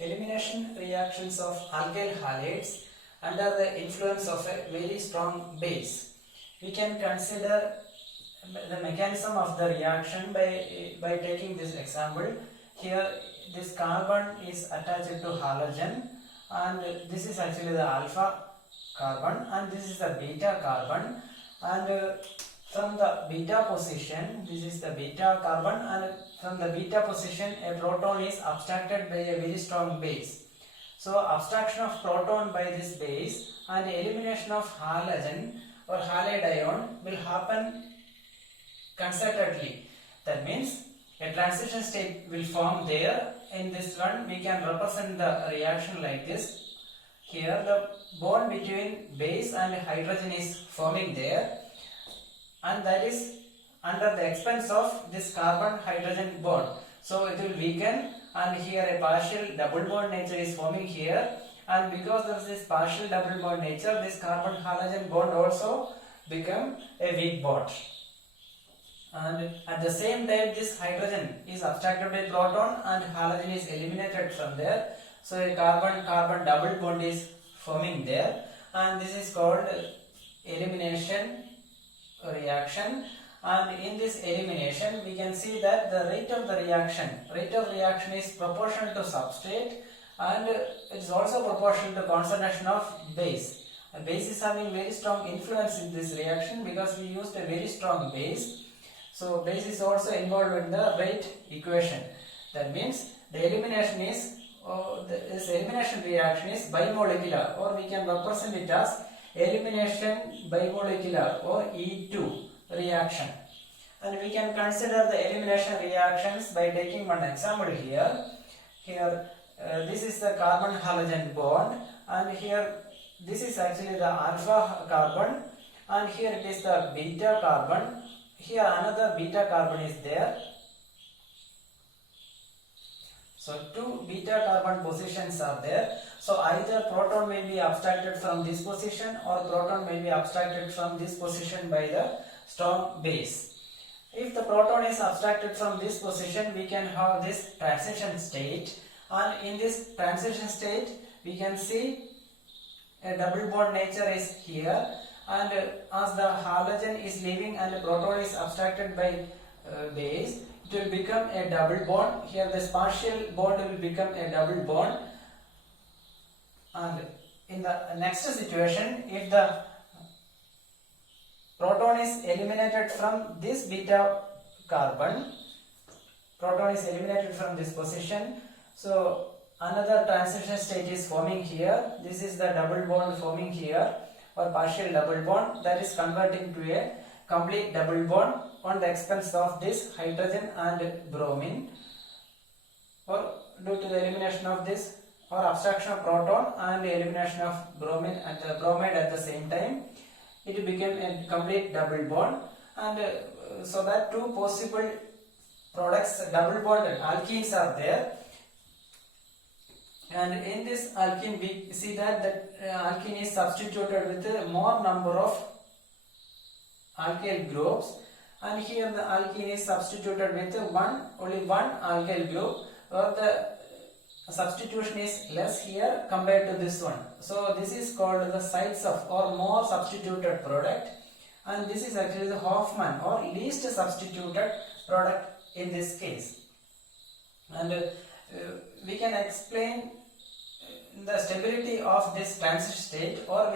Elimination reactions of alkyl halides under the influence of a very strong base. We can consider the mechanism of the reaction by taking this example. Here this carbon is attached to halogen, and this is actually the alpha carbon, and this is the beta carbon, and from the beta position, this is the beta carbon, and from the beta position a proton is abstracted by a very strong base. So abstraction of proton by this base and elimination of halogen or halide ion will happen concertedly. That means a transition state will form there. In this one we can represent the reaction like this. Here the bond between base and hydrogen is forming there, and that is under the expense of this carbon hydrogen bond. So it will weaken, and here a partial double bond nature is forming here, and because of this partial double bond nature, this carbon halogen bond also become a weak bond. And at the same time this hydrogen is abstracted by proton and halogen is eliminated from there. So a carbon-carbon double bond is forming there, and this is called elimination reaction. And in this elimination we can see that the rate of reaction is proportional to substrate, and it is also proportional to concentration of base. A base is having very strong influence in this reaction because we used a very strong base. So base is also involved in the rate equation. That means the elimination is this elimination reaction is bimolecular, or we can represent it as elimination bimolecular or E2 reaction. And we can consider the elimination reactions by taking one example here. This is the carbon halogen bond, and here this is actually the alpha carbon, and here it is the beta carbon. Here another beta carbon is there. So two beta carbon positions are there. So either proton may be abstracted from this position, or proton may be abstracted from this position by the strong base. If the proton is abstracted from this position, we can have this transition state, and in this transition state we can see a double bond nature is here, and as the halogen is leaving and the proton is abstracted by base, it will become a double bond. Here this partial bond will become a double bond, and in the next situation, if the proton is eliminated from this beta carbon, proton is eliminated from this position, so another transition state is forming here. This is the double bond forming here, or partial double bond, that is converting to a complete double bond on the expense of this hydrogen and bromine, or due to the elimination of this, or abstraction of proton and the elimination of bromine and the bromide at the same time, it became a complete double bond. And so that two possible products, double bonded alkenes are there. And in this alkene we see that the alkene is substituted with a more number of alkyl groups, and here the alkene is substituted with only one alkyl group, or the substitution is less here compared to this one. So this is called the sites of or more substituted product, and this is actually the Hoffman or least substituted product in this case. And we can explain the stability of this transition state, or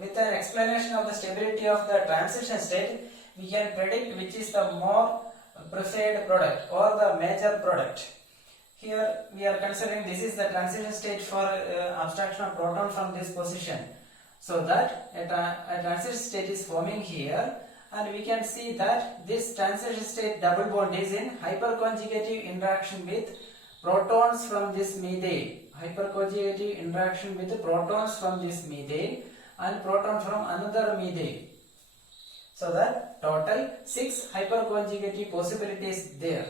with an explanation of the stability of the transition state, we can predict which is the more preferred product or the major product. Here we are considering this is the transition state for abstraction of proton from this position, so that a transition state is forming here, and we can see that this transition state double bond is in hyperconjugative interaction with protons from this methyl, hyperconjugative interaction with the protons from this methyl and proton from another methyl. So that total 6 hyperconjugative possibilities there.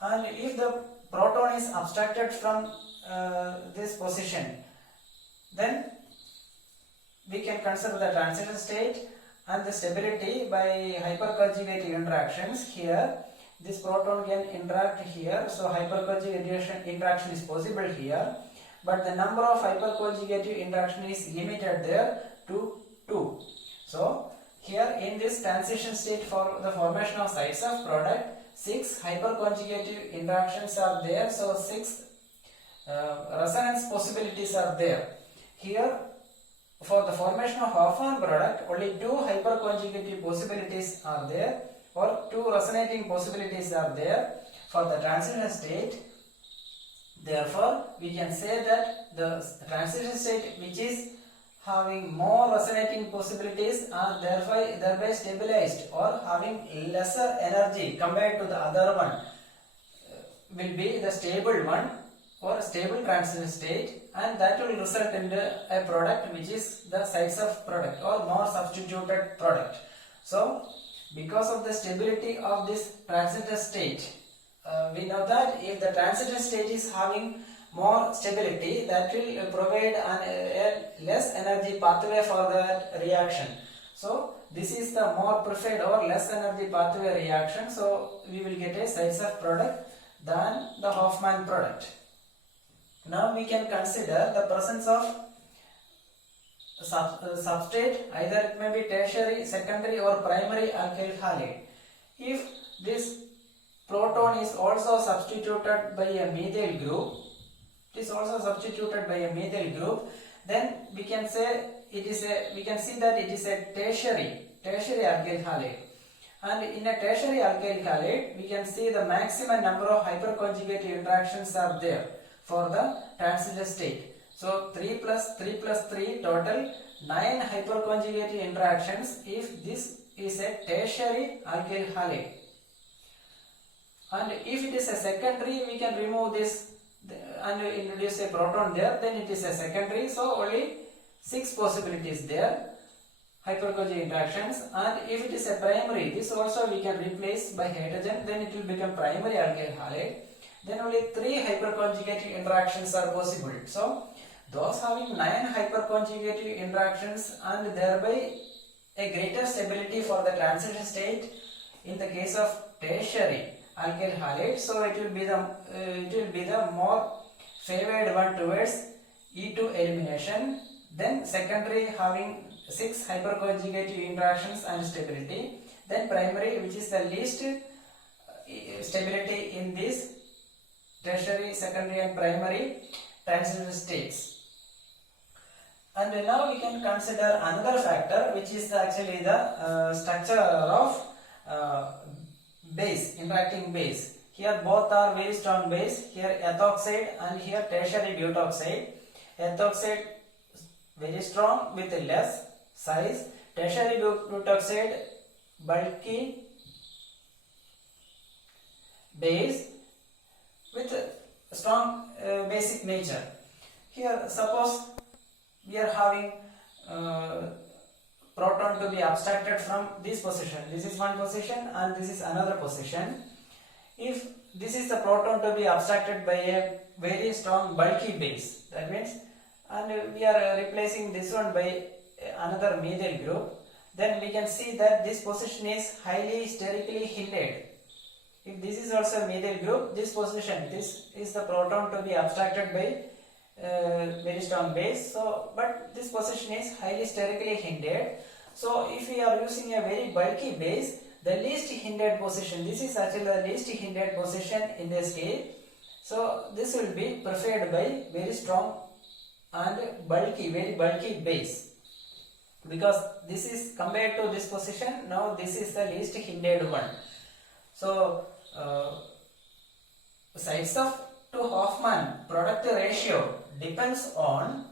And if the proton is abstracted from this position, then we can consider the transition state and the stability by hyperconjugative interactions. Here this proton can interact here, so hyperconjugate interaction is possible here, but the number of hyperconjugative interaction is limited there to 2. So here in this transition state for the formation of sites of product, 6 hyperconjugative interactions are there, so 6 resonance possibilities are there. Here for the formation of Hoffman product, only 2 hyperconjugative possibilities are there, or 2 resonating possibilities are there for the transition state. Therefore, we can say that the transition state which is having more resonating possibilities are thereby stabilized or having lesser energy compared to the other one will be the stable one or stable transition state, and that will result in a product which is the size of product or more substituted product. So because of the stability of this transition state, we know that if the transition state is having more stability, that will provide a less energy pathway for that reaction. So this is the more preferred or less energy pathway reaction, so we will get a size of product than the Hoffman product. Now we can consider the presence of substrate, either it may be tertiary, secondary or primary alkyl halide. If this proton is also substituted by a methyl group, then we can say we can see that it is a tertiary alkyl halide. And in a tertiary alkyl halide, we can see the maximum number of hyperconjugative interactions are there for the transition state. So 3 plus 3 total 9 hyperconjugative interactions if this is a tertiary alkyl halide. And if it is a secondary, we can remove this and introduce a proton there, then it is a secondary, so only 6 possibilities there, hyperconjugate interactions. And if it is a primary, this also we can replace by hydrogen, then it will become primary alkyl halide. Then only 3 hyperconjugative interactions are possible. So those having 9 hyperconjugative interactions and thereby a greater stability for the transition state in the case of tertiary alkyl halide, so it will be the more favored one towards E2 elimination. Then secondary having 6 hyperconjugative interactions and stability. Then primary, which is the least stability in this tertiary, secondary and primary transition states. And now we can consider another factor, which is actually the structure of base, interacting base. Here both are very strong base, here ethoxide and here tertiary butoxide. Ethoxide very strong with less size, tertiary butoxide bulky base with strong basic nature. Here suppose we are having proton to be abstracted from this position. This is one position and this is another position. If this is the proton to be abstracted by a very strong bulky base, that means, and we are replacing this one by another methyl group, then we can see that this position is highly sterically hindered. If this is also a methyl group, this position, this is the proton to be abstracted by very strong base, so but this position is highly sterically hindered. So if we are using a very bulky base, the least hindered position, this is actually the least hindered position in this case, so this will be preferred by very strong and very bulky base, because this is compared to this position, now this is the least hindered one. So size of to Hoffman product ratio depends on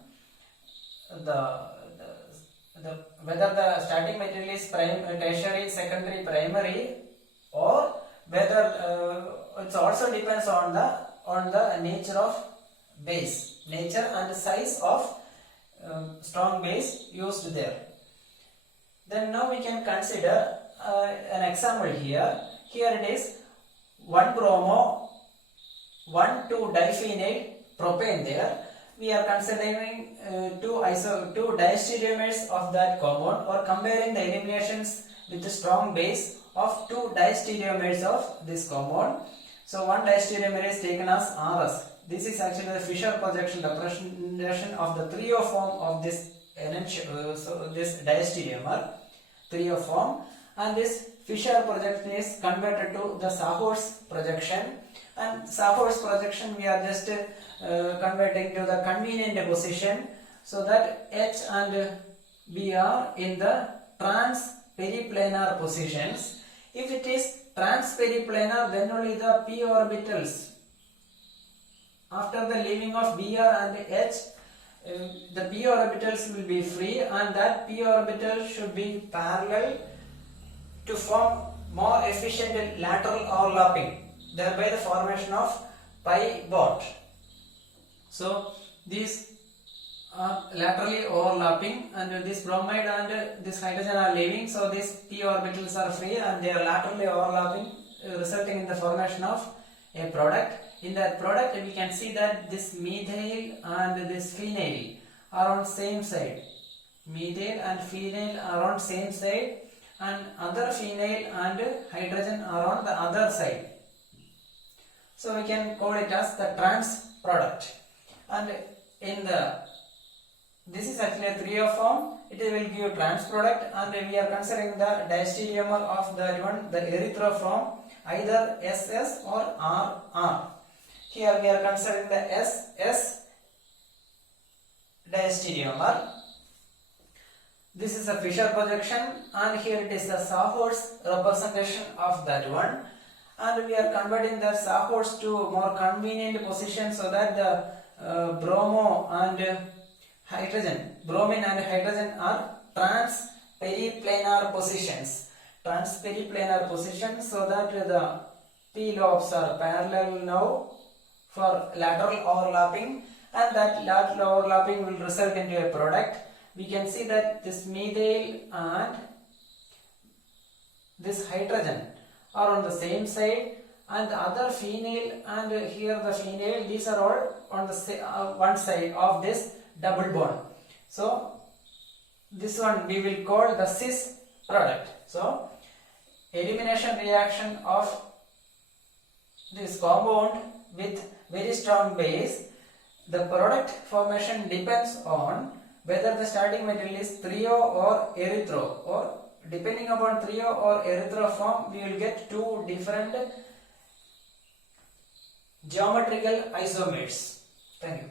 whether the starting material is tertiary, secondary, primary, or whether it also depends on the nature of base, nature and size of strong base used there. Then now we can consider an example here. Here it is 1-bromo, 1,2-diphenyl propane there. We are considering two diastereomers of that compound, or comparing the eliminations with the strong base of two diastereomers of this compound. So one diastereomer is taken as RS. This is actually the Fischer projection representation of the trioform of this this diastereomer, trioform, and this Fischer projection is converted to the Sahor's projection, and Sahor's projection we are just converting to the convenient position, so that H and B are in the trans-periplanar positions. If it is trans-periplanar, then only the p orbitals, after the leaving of Br and H, the p orbitals will be free, and that p orbital should be parallel to form more efficient lateral overlapping, thereby the formation of pi bond. So these are laterally overlapping, and this bromide and this hydrogen are leaving, so these p orbitals are free and they are laterally overlapping, resulting in the formation of a product. In that product we can see that this methyl and this phenyl are on same side. Methyl and phenyl are on same side, and other phenyl and hydrogen are on the other side. So we can call it as the trans product. And in this is actually a trioform, it will give trans product, and we are considering the diastereomer of that one, the erythroform, either SS or RR. Here we are considering the SS diastereomer. This is a Fischer projection, and here it is the Sahor's representation of that one, and we are converting the Sahor's to more convenient position, so that the bromo and hydrogen, bromine and hydrogen are trans-periplanar positions. Trans-periplanar positions, so that the p lobes are parallel now for lateral overlapping, and that lateral overlapping will result into a product. We can see that this methyl and this hydrogen are on the same side, and the other phenyl and here the phenyl, these are all on the one side of this double bond. So this one we will call the cis product. So elimination reaction of this compound with very strong base, the product formation depends on whether the starting material is trio or erythro, or depending upon trio or erythro form, we will get two different geometrical isomers. Thank you.